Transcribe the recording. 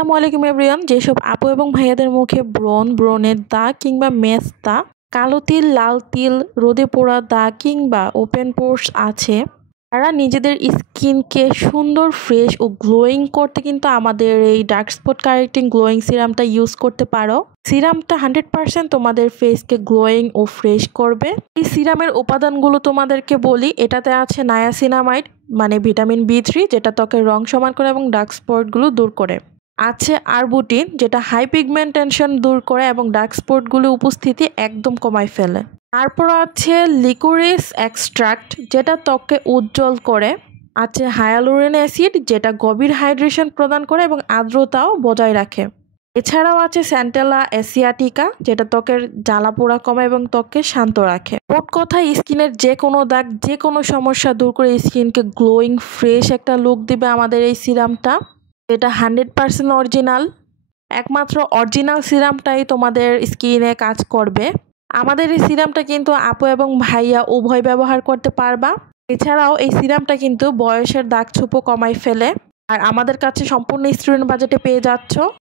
আসসালামু আলাইকুম এভরিওয়ান। যেসব আপু এবং ভাইয়াদের মুখে ব্রণের দাগ কিংবা মেস্তা, কালো তিল, লাল তিল, রোদে পোড়া দাগ কিংবা ওপেন পোর্স আছে, তারা নিজেদের স্কিনকে সুন্দর, ফ্রেশ ও গ্লোয়িং করতে কিন্তু আমাদের এই ডার্ক স্পট কারেক্টিং গ্লোয়িং সিরামটা ইউজ করতে পারো। সিরামটা 100% তোমাদের ফেসকে গ্লোয়িং ও ফ্রেশ করবে। এই সিরামের উপাদানগুলো তোমাদেরকে বলি। এটাতে আছে নায়াসিনামাইড মানে ভিটামিন B3, যেটা ত্বকের রং সমান করে এবং ডার্ক স্পটগুলো দূর করে। আছে আরবুটিন, যেটা হাই পিগমেন্টেশন দূর করে এবং ডার্ক স্পটগুলো উপস্থিতি একদম কমায় ফেলে। তারপর আছে লিকোরিস এক্সট্রাক্ট, যেটা ত্বককে উজ্জ্বল করে। আছে হায়ালুরোনিক অ্যাসিড, যেটা গভীর হাইড্রেশন প্রদান করে এবং আর্দ্রতাও বজায় রাখে। এছাড়াও আছে স্যান্টেলা এসিয়াটিকা, যেটা ত্বকের জ্বালা পোড়া কমায় এবং ত্বককে শান্ত রাখে। মোট কথায় স্কিনের যে কোনো দাগ, যে কোনো সমস্যা দূর করে স্কিনকে গ্লোয়িং ফ্রেশ একটা লুক দিবে আমাদের এই সিরামটা। এটা 100% অরিজিনাল। একমাত্র অরিজিনাল সিরামটাই তোমাদের স্কিনে কাজ করবে। আমাদের এই সিরামটা কিন্তু আপু এবং ভাইয়া উভয় ব্যবহার করতে পারবা। এছাড়াও এই সিরামটা কিন্তু বয়সের দাগ ছোপও কমায় ফেলে। আর আমাদের কাছে সম্পূর্ণ স্টুডেন্ট বাজেটে পেয়ে যাচ্ছ।